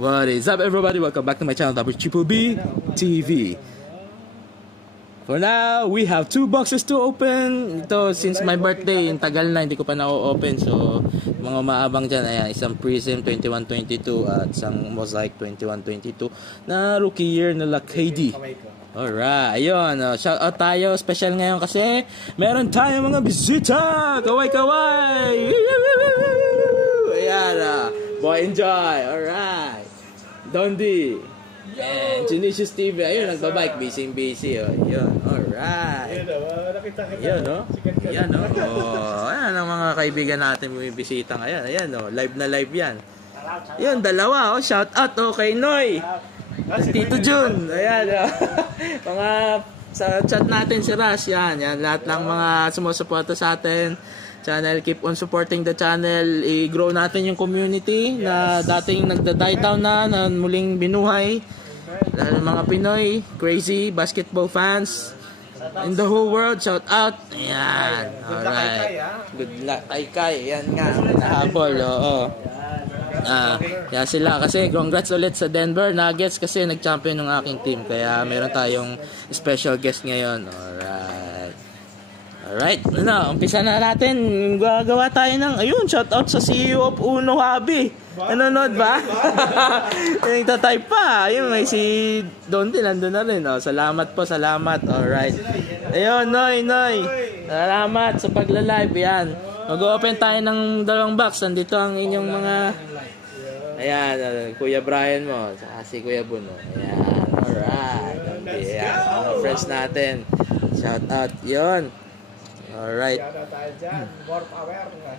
What is up, everybody? Welcome back to my channel, Triple B TV. For now, we have 2 boxes to open. Ito, since my birthday, yung tagal na, hindi ko pa na-open. So, mga maabang dyan, ayan, isang Prism 21-22 at isang Mosaic 21-22 na rookie year nila KD. Alright, ayun, shout out tayo, special ngayon kasi meron tayong mga bisita. Kaway-kaway. Ayan, boy enjoy. Alright, Dondi and Genesius TV. Ayun, nagbabike, busy. Ayun, alright. Ayun, no? Ayan, no? Ayan ang mga kaibigan natin may bisita ngayon. Ayan, no? Live na live yan. Ayun, dalawa, shout out, kay Noy. Tito Jun, ayan, mga sa chat natin si Ras, yan, lahat ng mga sumusuporta sa atin channel, keep on supporting the channel, i-grow natin yung community na dating nagda-die down na muling binuhay, lalo mga Pinoy, crazy basketball fans in the whole world, shout out, ayan, alright, good luck kay Kai, yan nga, nahabol, kaya sila kasi congrats ulit sa Denver Nuggets kasi nag-champion ng aking team, kaya meron tayong special guest ngayon. Alright, umpisa na natin. Gagawa tayo ng, ayun, shout out sa CEO of Uno Hobby. Nanonood ba? Nagtatype pa. Ayun, may si Donti nandun na rin. Salamat po, salamat. Alright, ayun, Noy, salamat sa pagla-live. Yan, mag-open tayo ng 2 box. Nandito ang inyong mga, ayan, Kuya Brian mo, si Kuya Buno. Ayan, alright. Ayan, mga friends natin. Shout out, yun. Alright.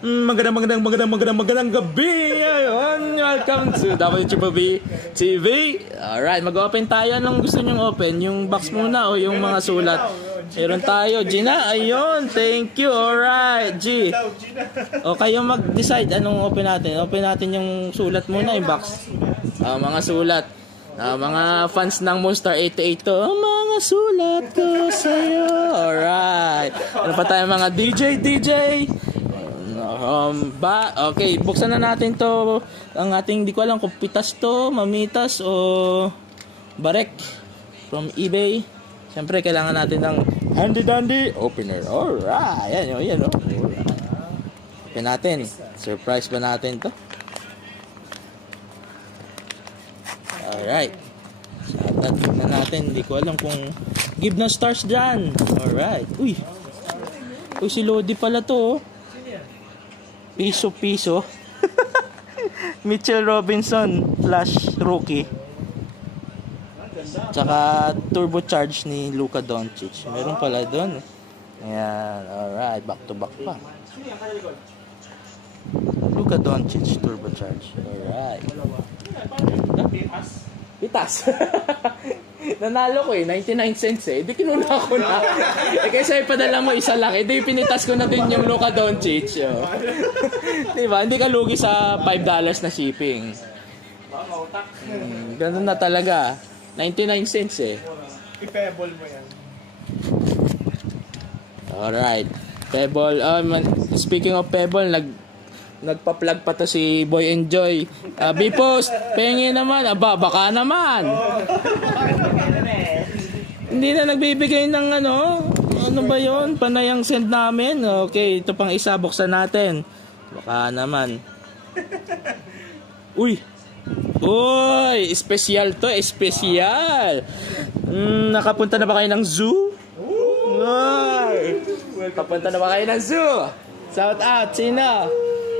Magandang gabi. Ayun, welcome to Triple B TV. Alright, mag-open tayo. Anong gusto nyong open? Yung box muna o yung mga sulat? Meron tayo, Gina. Ayun, thank you. Alright, G. O kayo mag-decide anong open natin. Open natin yung sulat muna, yung box. Mga sulat. Mga fans ng Monster 88 to, mga sulat ko sa'yo. Alright. Ano pa tayo mga DJ? Okay, buksan na natin to. Ang ating, di ko alam kung pitas to, mamitas o barek from eBay. Siyempre, kailangan natin ng handy-dandy opener. Alright, yan. Open natin. Surprise ba natin to? Alright. Shoutout na natin. Hindi ko alam kung give na stars dyan. Alright. Uy, si Lodi pala to. Piso. Mitchell Robinson / rookie. Tsaka turbocharge ni Luka Doncic. Meron pala doon. Ayan. Alright. Back to back pa. Luka Doncic turbocharge. Alright. Pitas. Nanalo ko 99 cents Di kinuna ko na. Kaysa ipadala mo isa lang, di pinitas ko na din yung Luka Doncic. Diba? Hindi ka lugi sa $5 na shipping. Ganun na talaga. 99 cents I-pebble mo yan. Alright. Pebble. Speaking of Pebble, nagpa-plug pa to si Boy Enjoy. B-Post, pengi naman. Baka naman. Hindi na nagbibigay ng ano ba yon? Panayang send namin. Okay, ito pang isa, buksan natin. Baka naman. Uy, espesyal to, espesyal. Nakapunta na ba kayo ng zoo? Nakapunta na ba kayo ng zoo? Shout out, sino?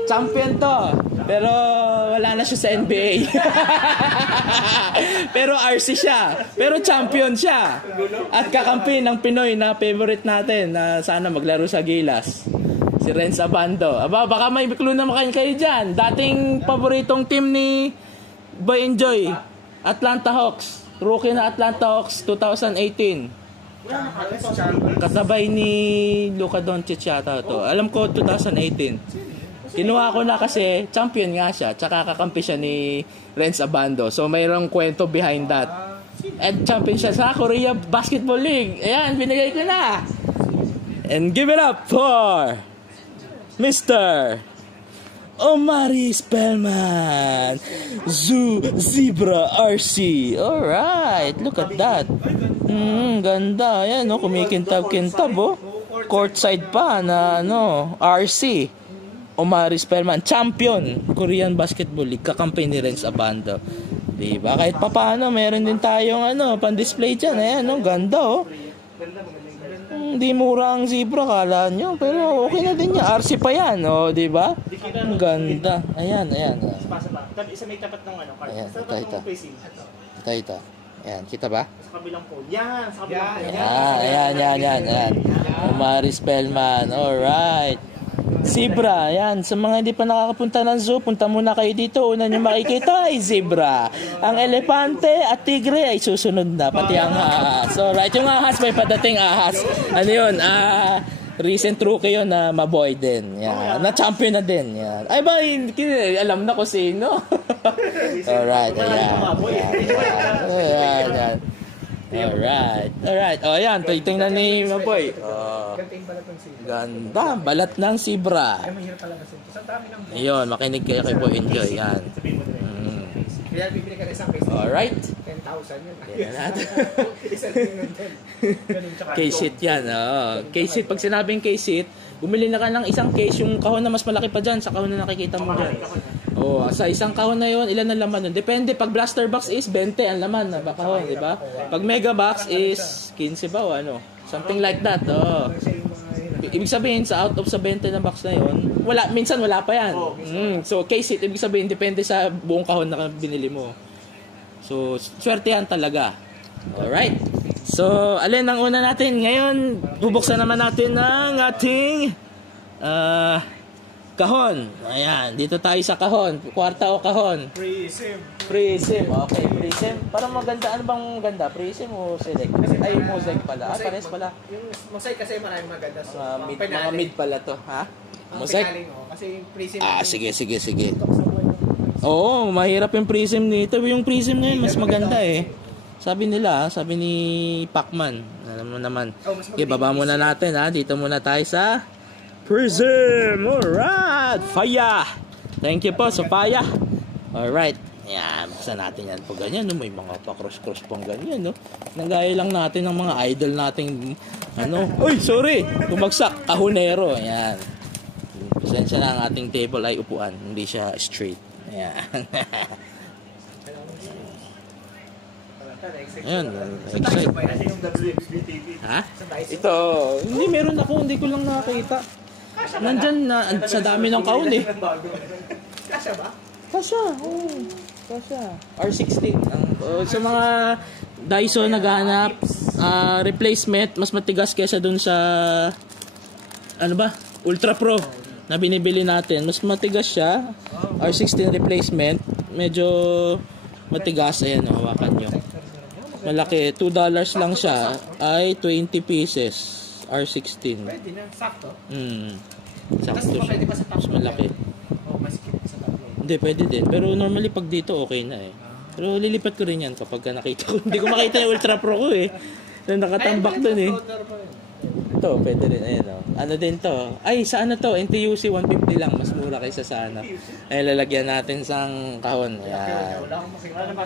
Champion to, pero wala na siya sa NBA. Pero RC siya, pero champion siya. At kakampi ng Pinoy na favorite natin na sana maglaro sa Gilas, si Renz Abando. Baka may clue naman kayo dyan. Dating paboritong team ni Boy Enjoy, Atlanta Hawks. Rookie na Atlanta Hawks 2018. Katabay ni Luka Doncic yata to. Alam ko 2018. Kinuha ko na kasi champion nga siya, tsaka kakampi siya ni Renz Abando. So mayroong kwento behind that. And champion siya sa Korea Basketball League. Ayan, binigay ko na. And give it up for Mr. Omari Spellman. Zebra RC. Alright, look at that. Ganda. Ayan, no? Kumikintab-kintab, oh. Courtside pa na, RC. Omari Spellman. Champion. Korean Basketball League. Kakampi ni Renz Abando. Diba? Kahit papaano, meron din tayong, pan-display dyan. Ayan, no? Ganda, oh. Hindi mura ang Zebra, kala nyo. Pero okay na din niya. RC pa yan, di ba? Ang ganda. Ayan. Isa may tapat ng card. Ayan, ito. Ayan, kita ba? Sa kabilang pole. Yan, sa kabilang pole. Ayan. Omari Spellman. Alright. Zebra, yan. Sa mga hindi pa nakakapunta ng zoo, punta muna kayo dito. Una nyo makikita ay zebra. Ang elepante at tigre ay susunod na. Pati ang ahas. So, right, yung ahas, may padating ahas. Ano yun? Recent rookie yun na maboy din. Yan. Na-champion na din. Yan. Ay ba, alam na ko sino. Alright, ayan. Alright. O, yan. Tingnan ni Maboy. Ganda. Balat ng zebra. Ayun, makinig kayo kay Boy Enjoy. Yan. Alright. 10,000 yun. Case-it yan. Case-it. Pag sinabing case-it, bumili na ka ng isang case, yung kahon na mas malaki pa dyan sa kahon na nakikita mo dyan. Sa isang kahon na yun, ilan ang laman nun? Depende, pag blaster box is 20 ang laman na kahon, di ba? Pag mega box is 15 ba o ano? Something like that. Ibig sabihin, sa out of sa 20 na box na yun, minsan wala pa yan. So, case it, ibig sabihin, depende sa buong kahon na binili mo. So, swerte yan talaga. Alright. So, alin ang una natin? Ngayon, bubuksan naman natin ang ating kahon. Ayan, dito tayo sa kahon. Kwarta o kahon? Prism. Okay, prism. Parang maganda. Ano bang maganda? Prism o select? Ay, mosaic pala. Pares pala. Yung mosaic kasi maraming maganda. So, mga mid pala to. Ha? Mosaic? Kasi yung prism. Sige. Oo, mahirap yung prism nito. Yung prism na yun, mas maganda eh. Sabi ni Pacman. Alam mo naman. Okay, baba muna natin ha. Dito muna tayo sa prism. Alright. Faya. Thank you po, Sophia. Alright. Yan, buksan natin yan po ganyan. No? May mga pa-cross-cross pang ganyan. No? Nagaya lang natin ng mga idol nating Uy, sorry. Bumagsak. Kahonero. Yan. Pasensya na ang ating table ay upuan. Hindi siya straight. Yan. Ayan, excited. Ha? Ito, hindi meron ako, hindi ko lang nakakita. Nandyan na, sa dami ng kaon eh. Kasya ba? Kasya, kasya. R16. Sa mga Daiso naghahanap, replacement, mas matigas kesa dun sa, Ultra Pro na binibili natin. Mas matigas siya. R16 replacement, medyo matigas. Ayan, hawakan nyo. Malaki, $2 lang siya, ay 20 pieces. R16. Pwede na, sakto. Sakto siya. Mas malaki. Masikip sa tatlo. Hindi, pwede din. Pero normally pag dito, okay na eh. Pero lilipat ko rin yan kapag nakita ko. Hindi ko makita yung Ultra Pro ko eh. Na nakatambak dun eh. Ito, pwede rin. Ayan o. Ano din to? Ay, sa ano to? NTUC 150 lang. Mas mura kaysa sa ano. Ay, lalagyan natin sa kahon. Ayan.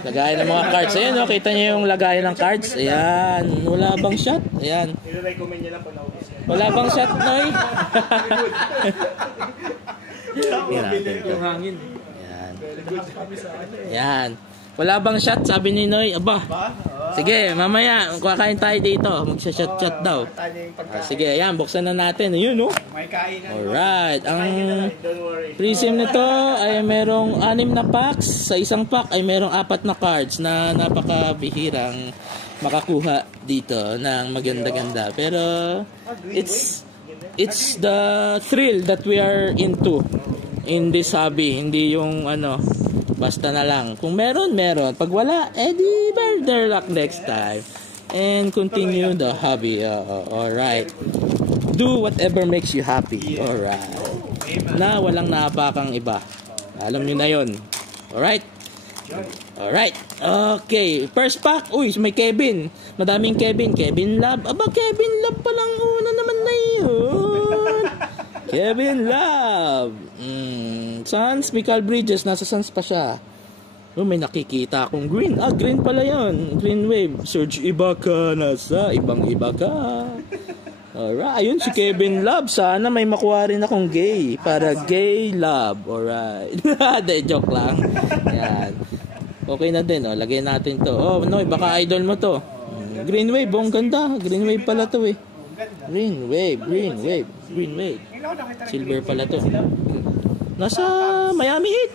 Lagayan ng mga cards. Ayan o. Kita nyo yung lagayan ng cards. Ayan. Wala bang shot? Ayan. I-recommend niya lang po na ubos. Wala bang shot, Noy? Yung hangin. Ayan. Ayan. Wala bang shot? Sabi ni Noy. Aba. Sige, mamaya, kakain tayo dito. Magsha-shot-shot daw. Sige, ayan, buksan na natin. Ayun, no? May kainan. Alright. Ang prism nito ay merong 6 na packs. Sa isang pack ay merong 4 na cards na napakabihirang makakuha dito ng maganda-ganda. Pero, it's the thrill that we are into in this hobby. Hindi yung basta na lang. Kung meron. Pag wala, di better luck next time. And continue the hobby. Alright. Do whatever makes you happy. Alright. Na walang naapakang iba. Alam nyo na yun. Alright. Okay. First pack. Uy, may Kevin. Madaming Kevin. Kevin Love. Aba, Kevin Love palang una naman na yun. Kevin Love. Suns, Michael Bridges. Nasa Suns pa siya. Oh, may nakikita akong green. Green pala yun. Green wave. Serge Ibaka. Nasa ibang-iba ka. Alright. Ayun, si Kevin Love. Sana may makuha rin akong gay. Para gay love. Alright. De, joke lang. Yan. Okay na din. Lagay natin to. No, baka idol mo to. Green wave. Ang ganda. Green wave pala to eh. Green wave. Silver pala to. Nasa Miami Heat.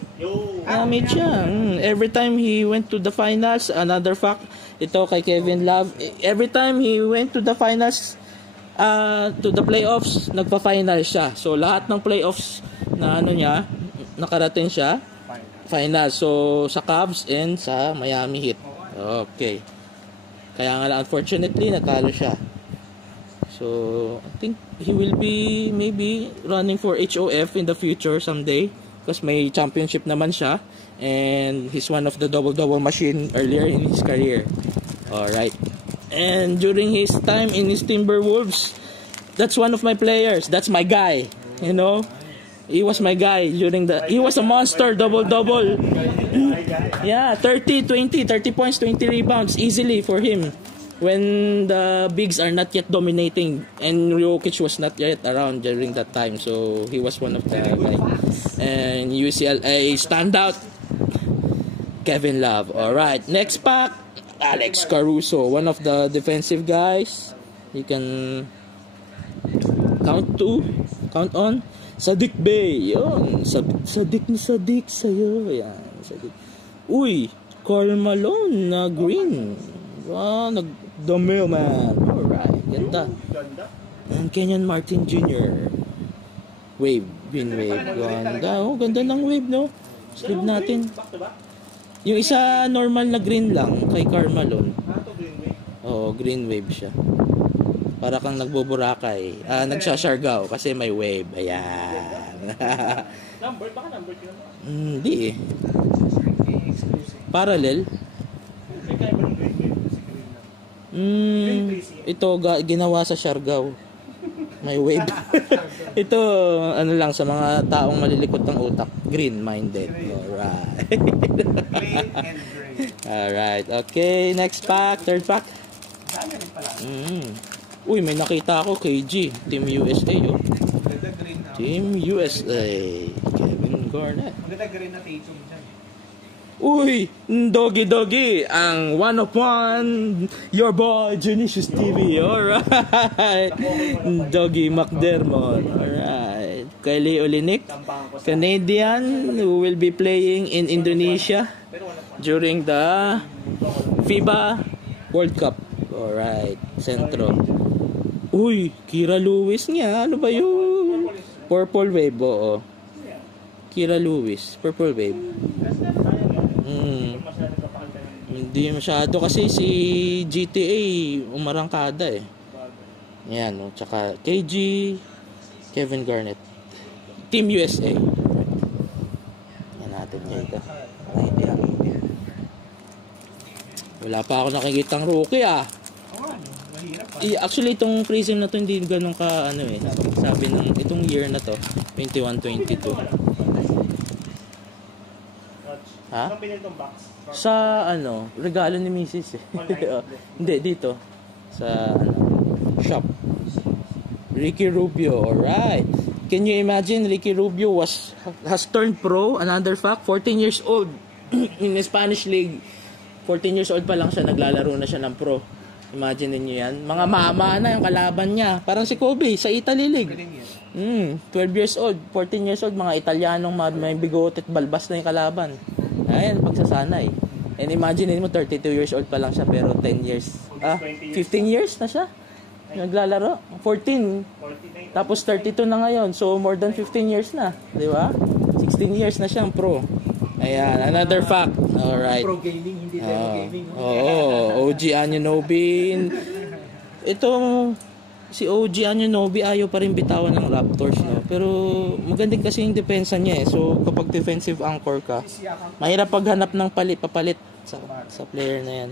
Miami Heat siya. Every time he went to the finals, another fact, ito kay Kevin Love, every time he went to the finals, to the playoffs, nagpa-final siya. So, lahat ng playoffs na niya, nakarating siya, final. So, sa Cavs and sa Miami Heat. Okay. Kaya nga lang, unfortunately, natalo siya. So, I think he will be maybe running for HOF in the future someday because may championship naman siya and he's one of the double-double machine earlier in his career. Alright. And during his time in his Timberwolves, that's one of my players. That's my guy. You know? He was my guy he was a monster double-double. Yeah, 30 points, 20 rebounds easily for him. When the bigs are not yet dominating and Jokic was not yet around during that time, so he was one of the guys. And UCLA standout Kevin Love. Alright, next pack, Alex Caruso, one of the defensive guys you can count on. Saddiq Bey, yun. Saddiq sa'yo. Yan, Saddiq. Uy, Karl Malone na green. The mailman. Alright, ganda. And Kenyon Martin Jr. Wave, green wave. Ganda. Ganda ng wave, no? Sleeve natin. Yung isa normal na green lang kay Karl Malone. Green wave siya. Para kang nagbuburakay. Nagsasargaw kasi may wave. Ayan. Number? Baka number ka naman? Hindi eh. Parallel. Ito ginawa sa Siargao. May wave. Ito ano lang sa mga taong malilikot ng utak, green-minded. Alright. Alright. Okay, next pack, third pack. Uy, may nakita ako KG, Team USA yun. Team USA. Kevin Garnett. Maganda green na Tatum dyan. Uy, doggy, ang one of one, your boy, Genesius TV, alright. Doggy McDermott, alright. Kylie Olynyk, Canadian, who will be playing in Indonesia during the FIBA World Cup, alright, Centro. Uy, Kira Lewis niya, ano ba yun? Purple Wave, oo. Kira Lewis, Purple Wave. Hindi masyado kasi si GTA umarangkada eh. Yan, no? Tsaka KG, Kevin Garnett. Team USA. Yan natin dito. Wala pa ako nakikitang rookie ah. Actually itong Prism na to hindi ganun ka ano eh. Sabi ng itong year na to, 21-22. Ha? Sa ano, regalo ni Mrs. eh. Hindi, dito. Sa ano, shop. Ricky Rubio, alright. Can you imagine Ricky Rubio has turned pro, another fact, 14 years old in the Spanish League. 14 years old pa lang siya, naglalaro na siya ng pro. Imagine niyo yan. Mga mama na yung kalaban niya. Parang si Kobe sa Italy League. 12 years old, 14 years old, mga Italianong may bigote at balbas na yung kalaban. Ayan, pagsasanay. And imagine mo, 32 years old pa lang siya, pero 10 years. 15 years na siya. Naglalaro. 14. Tapos 32 na ngayon. So, more than 15 years na. Di ba? 16 years na siyang pro. Ayan, another fact. Alright. Pro gaming, hindi demo gaming. OG Anunoby. Ito, si OG Anunoby ayaw pa rin bitawan ng Raptors, no? Pero magandang kasi yung depensa niya eh. So kapag defensive anchor ka, mahirap paghanap ng papalit sa player na yan.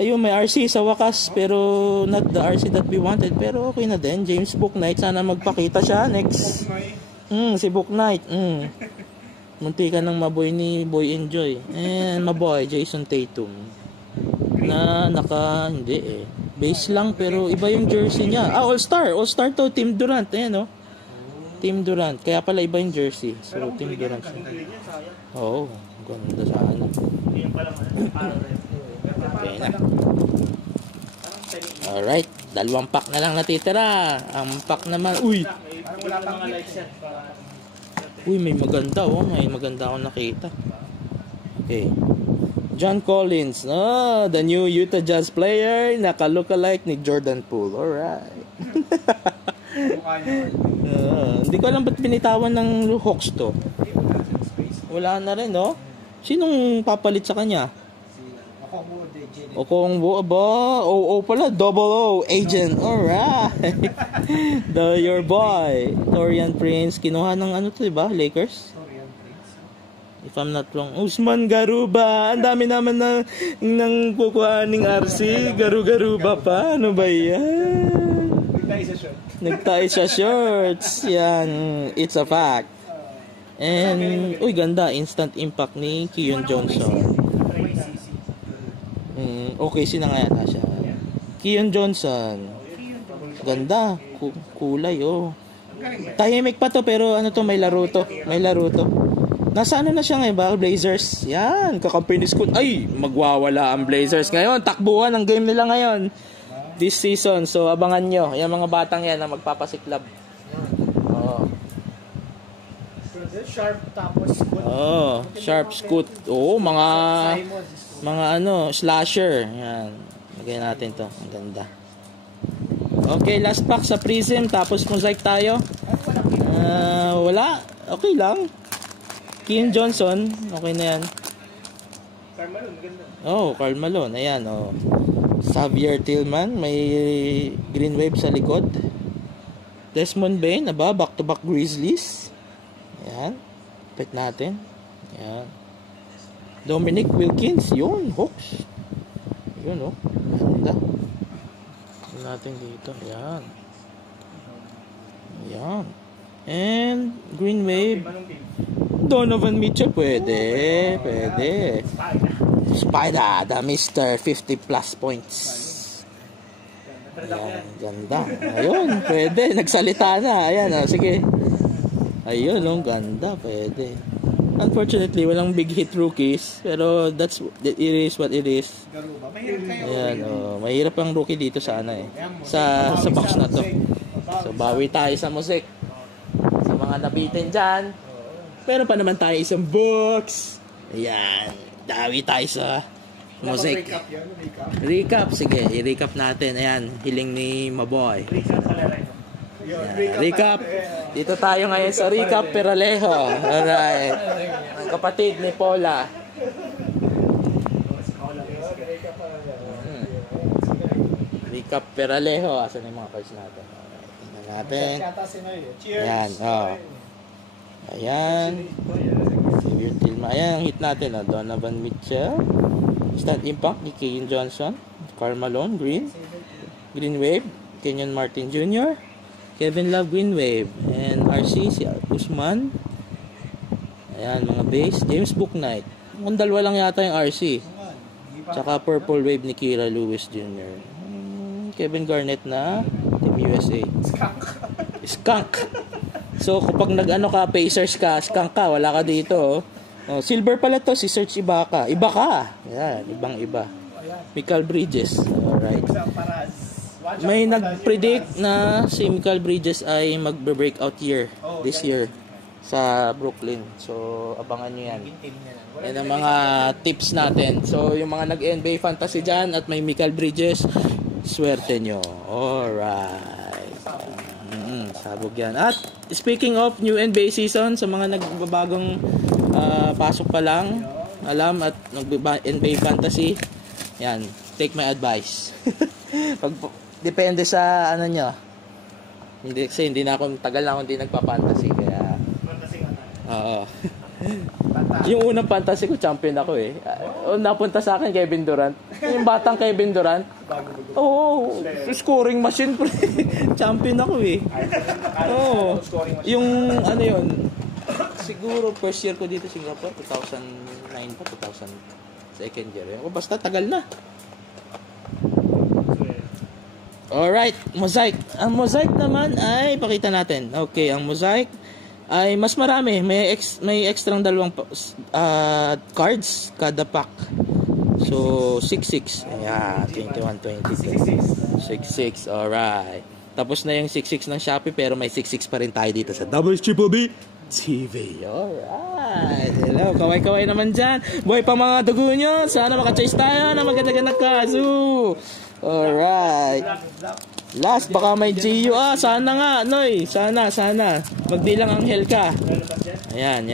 Ayun, may RC sa wakas, pero not the RC that we wanted, pero okay na din. James Bouknight, sana magpakita siya next. Si Bouknight. Munti ka ng maboy ni Boy Enjoy. And maboy, Jason Tatum. Na hindi eh. Base lang pero iba yung jersey niya. Ah, All-Star. All-Star to, Team Durant. Ayan, oh. Team Durant. Kaya pala iba yung jersey. So, Team Durant. Oo, ganda sana. Okay na. Alright, 2 pack na lang natitira. Ang pack naman, uy, may maganda, oh. May maganda akong nakita. Okay. John Collins, the new Utah Jazz player, naka-lookalike ni Jordan Poole. Alright. Hindi ko alam ba't binitawan ng Hawks to. Wala na rin, no? Sinong papalit sa kanya? Okongwu, Oo pala, double O, agent. Alright. Your boy, Torian Prince. Kinuha ng ano to, diba? Lakers? If I'm not wrong. Usman Garuba. Ang dami naman ng kukuhaning RC. Garuba pa. Ano ba yan? Nagtayo sa shorts. Yan. It's a fact. And, ganda. Instant impact ni Keon Johnson. Okay, sina nga yata siya. Keon Johnson. Ganda. Kulay, oh. Tahimik pa to, pero ano to, may laro to. Nasa ano na siya ngayon ba? Blazers. Yan, kakampi ni Scoot. Ay, magwawala ang Blazers ngayon. Takbuhan ang game nila ngayon. This season. So, abangan nyo. Yung mga batang yan na magpapasiklab. Oo. Sharp tapos Scoot. Oo, Sharp, Scoot. Oo, mga slasher. Yan. Lagay natin to. Ang ganda. Okay, last pack sa Prism. Tapos mosaic tayo. Wala. Okay lang. Keon Johnson, okay na yan. Karl Malone, maganda. Karl Malone, ayan, Xavier Tillman, may green wave sa likod. Desmond Bain, back-to-back Grizzlies. Ayan, pet natin. Ayan. Dominic Wilkins, yun, Hawks. Yun, ganda. Ayan natin dito, ayan. Ayan. And, green wave. Donovan Mitchell, pwede. Spider, the Mr. 50 plus points. Ayan, ganda. Ayun, pwede. Nagsalita na. Ayan, sige. Ayun, ganda. Pwede. Unfortunately, walang big hit rookies. Pero it is what it is. Ayan, mahirap ang rookie dito sa sa box na to. So, bawi tayo sa musik. Sa mga nabitin dyan. Meron pa naman tayo isang box. Ayan. Dawi tayo sa music. Recap. Sige, i-recap natin. Ayan. Hiling ni Maboy. Recap. Dito tayo ngayon sa Recap Peralejo. Alright. Ang kapatid ni Paula. Recap Peralejo. Asan yung mga cards natin? Tingnan natin. Ayan. Ayan. Xavier Tillman. Ayan ang hit natin. Donovan Mitchell. Instant impact ni Keon Johnson. Karl Malone. Green wave. Kenyon Martin Jr. Kevin Love. Green wave. And RC. Si Usman. Ayan mga base. James Bouknight. Kung dalawa lang yata yung RC. Tsaka purple wave ni Kira Lewis Jr. Kevin Garnett na Team USA. Skunk. So, kapag Pacers ka, skunk ka, wala ka dito. Silver pala to, si Serge Ibaka. Yan, ibang-iba. Michael Bridges. Alright. May nag-predict na si Michael Bridges ay magbe-breakout year this year sa Brooklyn. So, abangan nyo yan. Yan ang mga tips natin. So, yung mga nag-NBA fantasy dyan at may Michael Bridges, swerte nyo. Alright. Sabog yan. At speaking of new NBA season, sa mga nagbabagong pasok pa lang, at NBA fantasy, yan, take my advice. Depende sa nyo. Kasi hindi na ako, tagal na ako hindi nagpa-fantasy. Kaya, yung unang fantasy ko, champion ako eh. Napunta sa akin, Kevin Durant. Yung batang Kevin Durant. Scoring machine. Champion ako eh. Yung yun, Siguro first year ko dito Singapore, 2009 pa, 2000 second year. O basta tagal na. Alright, mosaic. Ang mosaic naman ay pakita natin. Okay, ang mosaic ay mas marami. May extrang dalawang cards kada pack. So 66. Ayan, 21, 22. 66. Alright. Tapos na yung 66 ng Shopee pero may 66 pa rin tayo dito sa WBB TV. Alright. Hello, kaway-kaway naman dyan. Buhay pa mga dugo nyo. Sana maka-chase tayo na maganda-ganda kaso. Alright. Last, baka may GU. Sana nga, Noy. Sana. Magdilang anghel ka. Ayan.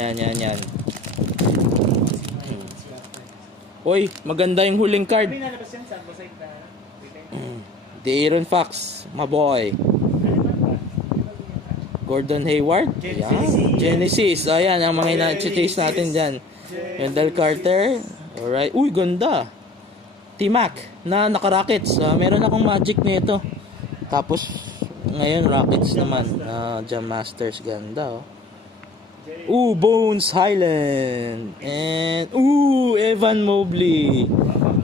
Uy, maganda yung huling card. De'Aaron Fox, my boy. Gordon Hayward. Ayan. Genesis. Ayan, ang mga ina-chase natin dyan. Wendell Carter. Alright. Uy, ganda. T-Mac na naka-Rockets. Meron akong Magic nito. Tapos ngayon Rockets naman. Jam Masters, ganda Bones Highland. And Evan Mobley.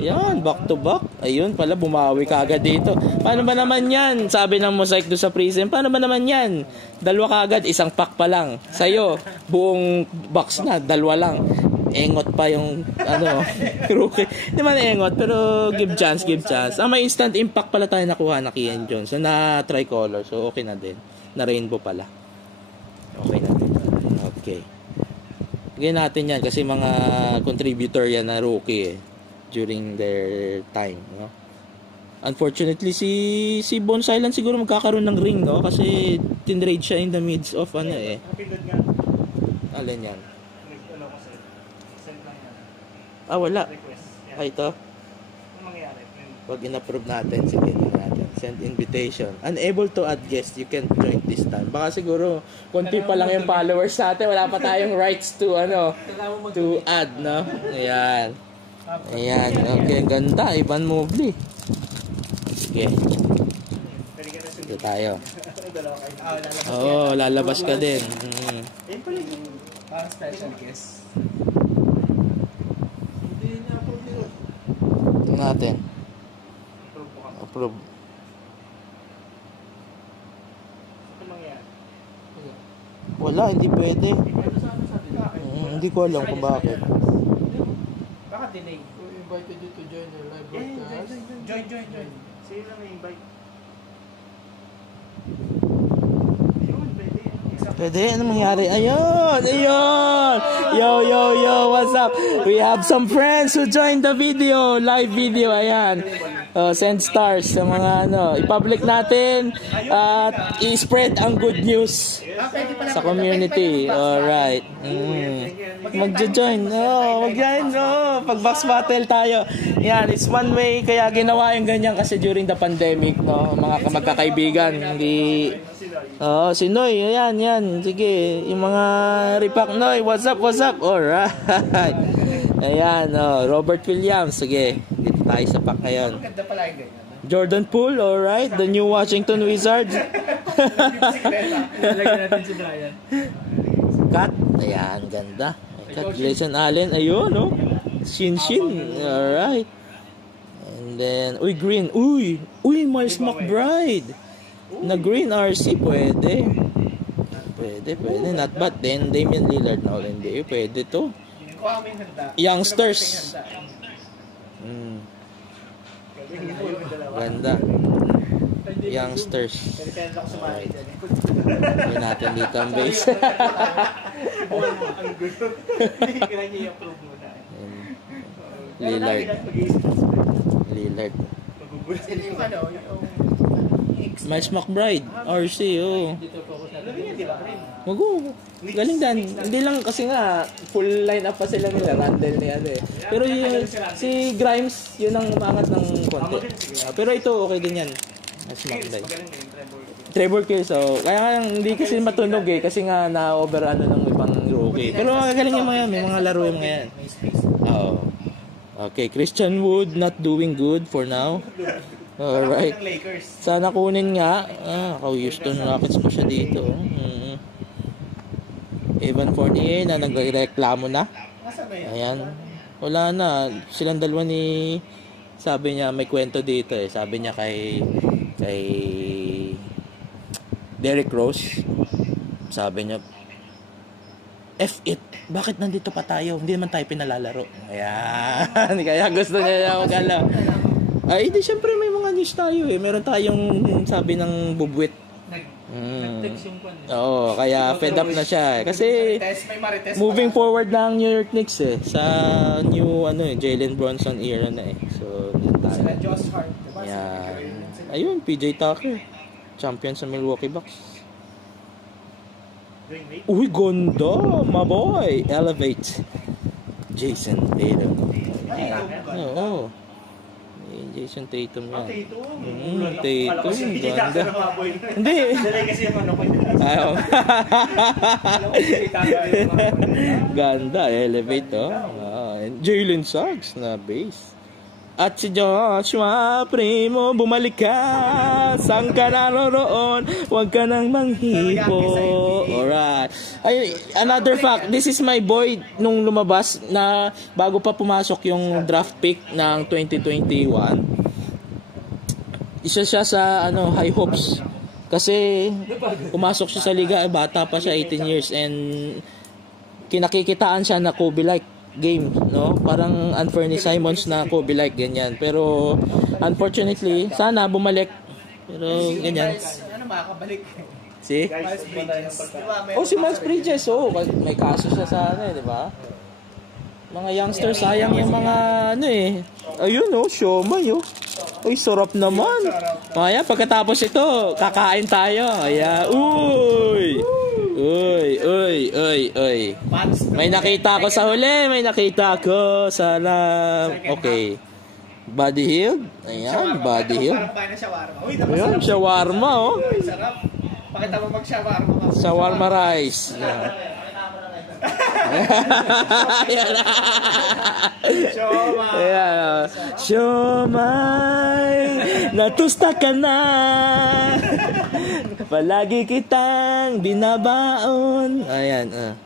Yan, back to back. Ayun pala, bumawi ka agad dito. Paano ba naman yan? Sabi ng Mosaic do sa Prism, paano ba naman yan? Dalawa ka agad, isang pack pa lang. Sa'yo, buong box na, dalawa lang. Engot pa yung rookie. Hindi man engot, pero give chance. May instant impact pala tayo nakuha na Keon Johnson na tricolor. So okay na din. Na rainbow pala. Okay na din. Okay. Gawin natin yan kasi mga contributor yan na rookie during their time, no? Unfortunately si Bones Highland siguro magkakaroon ng ring, no? Kasi tinrade siya in the midst of alin yan? Wala. Ito. Pag in-approve natin, sige natin. Send invitation. Unable to add guest, you can join this time. Baka siguro, konti pa lang yung followers natin. Wala pa tayong rights to, to add, no? Ayan. Okay, ganda. Evan Mobley. Sige. Sige tayo. Lalabas ka din. Special guest. Natin. Approve. Wala, hindi pwede. Hindi ko alam kung bakit. Baka delay. Invited you to join the live broadcast. Join. Sino lang na-invite? Pwede? Ano mangyari? Ayun! Yo! What's up? We have some friends who joined the video. Live video, ayan. Send stars sa mga i-public natin at i-spread ang good news sa community. Alright. Magjo-join. Pag box battle tayo. Yan, it's one way kaya ginawa yung ganyan kasi during the pandemic, mga magkakaibigan, hindi si Noy, yan. Sige, yung mga repack Noy, what's up? Alright. Ayan, Robert Williams. Sige, dito tayo sa pack ngayon. Jordan Poole, alright. The new Washington Wizards. Lagyan natin si Brian. Cut. Ayan, ganda. Cut. Grayson Allen. Ayun, Shin. Alright. And then, green. Miles McBride. Na green RC, pwede. Not bad. Then, Damian Lillard na all NBA. Pwede to. Youngsters. Ganda. Youngsters. Hindi natin dito ang base. Lillard. Miles McBride, RC, galing dan. Hindi lang kasi nga full line up pa sila nila, Randall ni Pero si Grimes, yun ang umangat ng konti. Pero ito okay din yan. Miles McBride. Trevor Kills, kaya nga hindi kasi matunog kasi nga na-over ng ibang rookie. Pero magagaling yung mga may mga laro yung mga yan. Okay, Christian Wood not doing good for now. Alright. Sana kunin nga. Houston Rockets pa siya dito. Evan Fournier na nagreklamo na. Nasaan na yan? Ayan. Wala na. Silang dalawa ni... Sabi niya, may kwento dito eh. Sabi niya kay Derrick Rose. Sabi niya, F it. Bakit nandito pa tayo? Hindi naman tayo pinalalaro. Ayan. Kaya gusto niya magala. Ay, di syempre may mga news tayo eh. Meron tayong sabi ng bubwit. Nag-text yung kwan. Oo, kaya fed up na siya. Kasi May marites moving forward na ang New York Knicks eh. Sa new Jalen Brunson era na eh. So, Sila Josh Hart. Diba? yan. Ayun, PJ Tucker. Champion sa Milwaukee Bucks. Uy, ganda! My boy! Elevate. Jason Tatum. Oo. Jason Tatum yan. Tatum. Ganda. Hindi. Kasi yung ano ko. Ayaw. Ganda. Elevate oh. And Jalen Suggs na base. At si Joshua Primo, bumalik ka. Saan ka naroroon? Huwag ka nang manghipo. Alright. Ay, another fact, this is my boy nung lumabas na bago pa pumasok yung draft pick ng 2021. Isa siya sa high hopes. Kasi pumasok siya sa liga, bata pa siya, 18 years, and kinakikitaan siya na Kobe-like game, no? Parang unfair ni Simons na Kobe-like, ganyan. Pero unfortunately, sana bumalik. Pero ganyan. Ano makakabalik? Si? Miles Bridges. Si Miles Bridges. May kaso siya sa di ba? Mga youngsters, sayang yung mga Ayun siomay Uy, sarap naman. Kaya pagkatapos ito, kakain tayo. Kaya, uy. May nakita ko sa huli, Sana, okay. Body Hill. Ayan, Body Hill. Ayan, shawarma, Sarap. Pakita mo mag-shawarma. Shawarma rice. Ayan. Ayan. Siomay, natusta ka na. Palagi kitang binabaon. Ayan,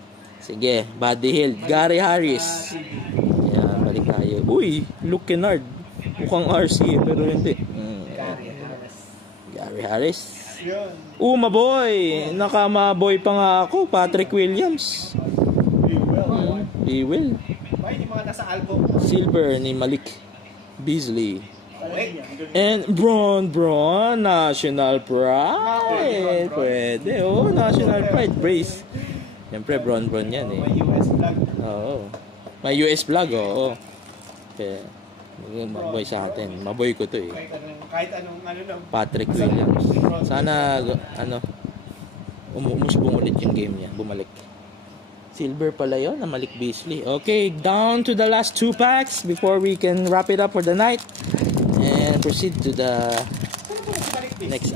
sige, Buddy Hield, Gary Harris. Ayan, balik tayo. Uy, Luke Kennard. Mukhang RC, pero hindi. Gary Harris. Maboy. Nakamaboy pa nga ako. Patrick Williams. He will. Yung mga nasa album. Silver ni Malik Beasley. And Bron, National Pride. Pwede, National Pride. Brace. Siyempre, Bron yan eh. May US flag. Oo. May US flag, oo. Kaya, maboy sa atin. Maboy ko to eh. Kahit anong lang. Patrick Williams. Sana, umusbong ulit yung game niya. Bumalik. Silver pala yun, na Malik Beasley. Okay, down to the last 2 packs before we can wrap it up for the night. And proceed to the next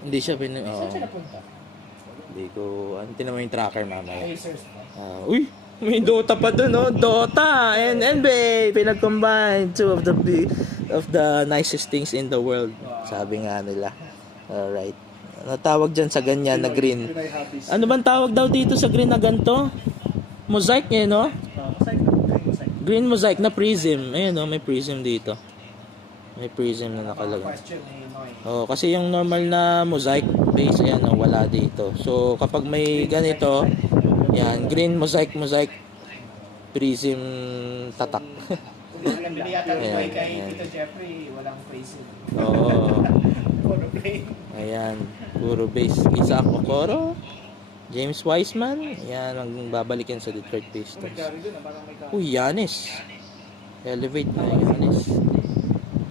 Hindi siya pinirma. Hindi ko, tinan yung tracker mamaya. Uy, may Dota pa dun, Dota and NBA. Pinag-combine two of the nicest things in the world. Sabi nga nila. Alright. Ano tawag dyan sa ganyan na green? Ano bang tawag daw dito sa green na ganito? Mosaic no? Green mosaic na prism. Ayun may prism dito. May prism na nakalagay. Kasi yung normal na mosaic base, ayan, wala dito. So, kapag may ganito, yan, green mosaic, prism tatak. Nabili yata kay Tito Jeffrey, walang prism. Ayan, puro base. Isaac Okoro, James Wiseman. Ayan, ang babalikin sa Detroit Pistons. Giannis. Elevate na Giannis.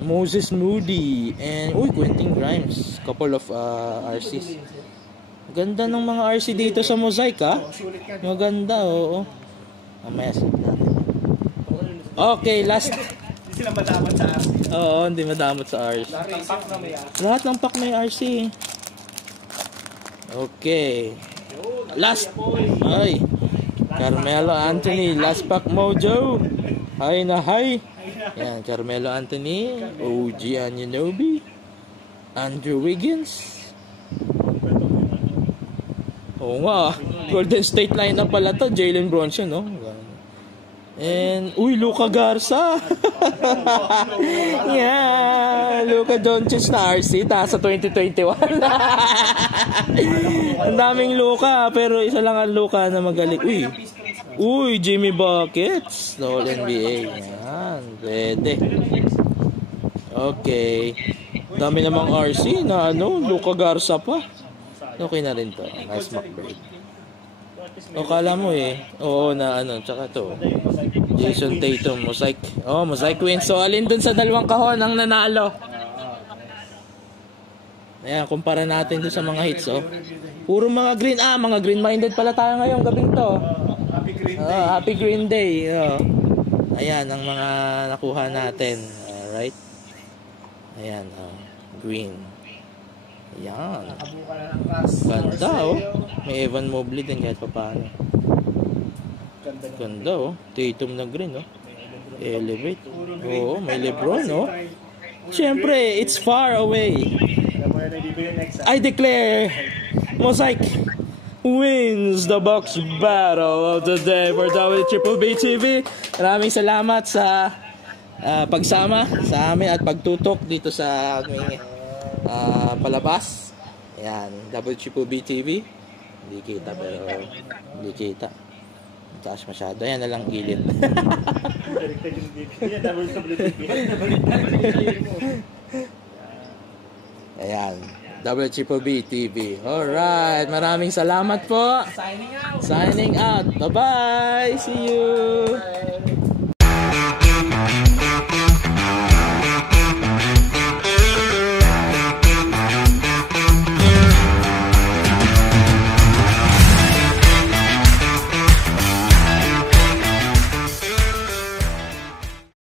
Moses Moody. And, Quentin Grimes. Couple of RCs. Ganda ng mga RC dito sa Mosaic, Maganda, Mamaya natin. Okay, last. Hindi sila madamot sa RC. Hindi madamot sa RC. Lahat ng pack may RC. Okay. Last. Ay. Carmelo Anthony. Last pack mojo. Hi na hi. Yan, Carmelo Anthony. OG Anunoby. Andrew Wiggins. Oo nga. Golden State lineup pala to. Jalen Bronson, no? And, Luka Garza. Yeah, Luka Doncic na RC. Taas sa 2021. Ang daming Luka, pero isa lang ang Luka na magaling. Jimmy Buckets. All NBA. Yan, pwede. Okay. Dami namang RC na Luka Garza pa. Okay na rin to. Nice McBride. O kala mo oo na tsaka to. Jason Tatum, Mosaic. Mosaic wins. So alin dun sa dalawang kahon ang nanalo? Ayan, kumpara natin dun sa mga hits, Puro mga green. Mga green-minded pala tayo ngayong gabing to. Happy Green Day. Happy Green Day. Ayan, ang mga nakuha natin. Alright. Ayan, green. Ayan. Ganda, May Evan Mobley din kahit papaano. Ganda, Tatum na green, Elevate. May LeBron, Siyempre, it's far away. I declare Mosaic wins the box battle of the day for WBBB TV. Maraming salamat sa pagsama sa amin at pagtutok dito sa aming palabas. Ayan, WBBB TV. Hindi kita pero hindi kita. Taas masyado. Ayan na lang gilid. Ayan, WBBB TV. Alright, maraming salamat po. Signing out. Bye-bye. See you.